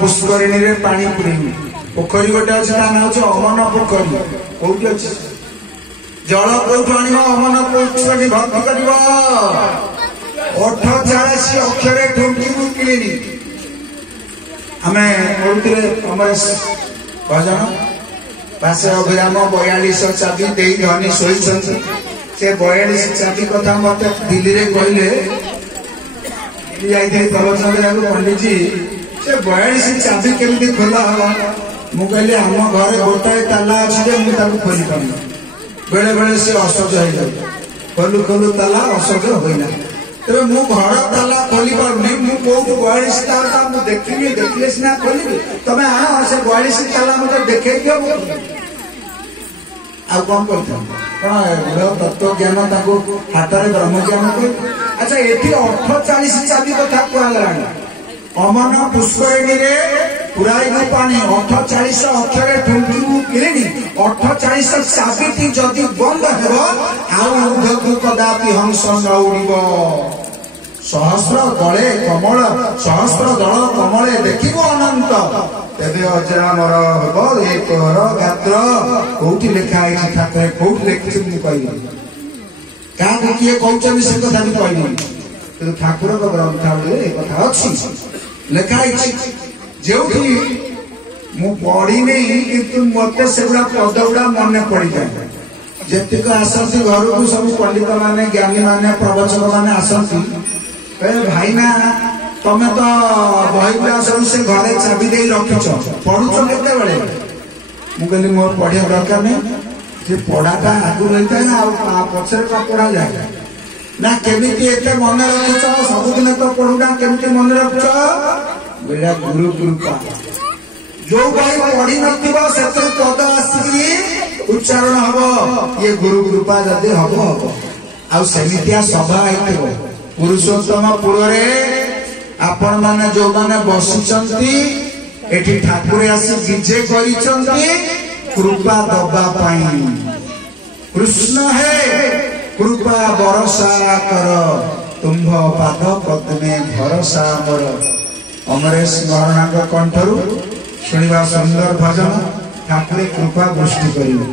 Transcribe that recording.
पुष्करिणी रे पानी पुरेनी पोखरी गोटे अच्छे ता ना हूँ अमन पोखरी कौटी अच्छे जल कौटू आण अमन पुष्करिणी भर्ती कर 48 अक्षर ठुमकी किणी आमे पढ़ुले अमरेश भजन पासे अभिराम 42 चाबी दे धनी शोई से 42 चाबी कथा मत दिल्ली रे कहले प्रवचन पंडित जी से 42 चाबी केमती खोला हम मु कहली आम घर गोटाए ताला अच्छे मुझे खोली पानी बेले बेले से असह्य हो जाए खोलु खोलु ताला असह्य होना तेरे मु घर ताला खोली पारनी मु कोट 42 ताला मु देखिले सिना खोली तमे आ से 42 ताला मुझे देखे दियो आ कौन करता तत्व ज्ञान हाथ में ब्रह्म ज्ञान कर अच्छा ये 48 चाबी कथा कहला अमन पुष्करिणी रे पुराई पानी 48 अक्षर ठुमकी किणी 48 चाबी जदि बंद हो कदापि हंस न उड़ सहस्र दले कमल सहस्र दल कमले देखिब अनंत तेरे अजरामर हम एक गात्र कौटी लिखाई ठाकुर कौटी लिखी मुझे क्या किए कहते से कथा भी कहनी ठाकुर ग्रंथावली कथा अच्छी लिखाई जो मु पढ़ी नहीं किंतु मत से पद गुड़ा मन पड़ जाए जेतिक आसती घर को सब पंडित माने ज्ञानी माने प्रवचक माने आसती भाई ना तमे तो बही सब से घरे चाबी दे रखिच पढ़ुच केते बेले मु कहली मोर पढ़िया दरकार नहीं जे पढ़ाटा आगु रहता है ना पछरे का पढ़ा जाए ना केमिति एते मन रखुच सबुदिन तो पढ़ुना केमिति मन रखुच बेला गुरु कृपा जो भाई पढ़ी नथिबो सेते पद आसी उच्चारण हबो ये गुरु कृपा जदि हबो आ सेमितिया सभा आइतबो पुरुषोत्तमपुर आपण माने जो माने बसिचंती एठी ठाकुर आसी विजय करिचंती कृपा दबा पाई कृष्ण है कृपा बरसा कर तुम्भ पाद पद्मे भरसा मोर अमरेश महाराणा कंठरू शुणा सुंदर भजन ठाकुर कृपा दृष्टि करिवे।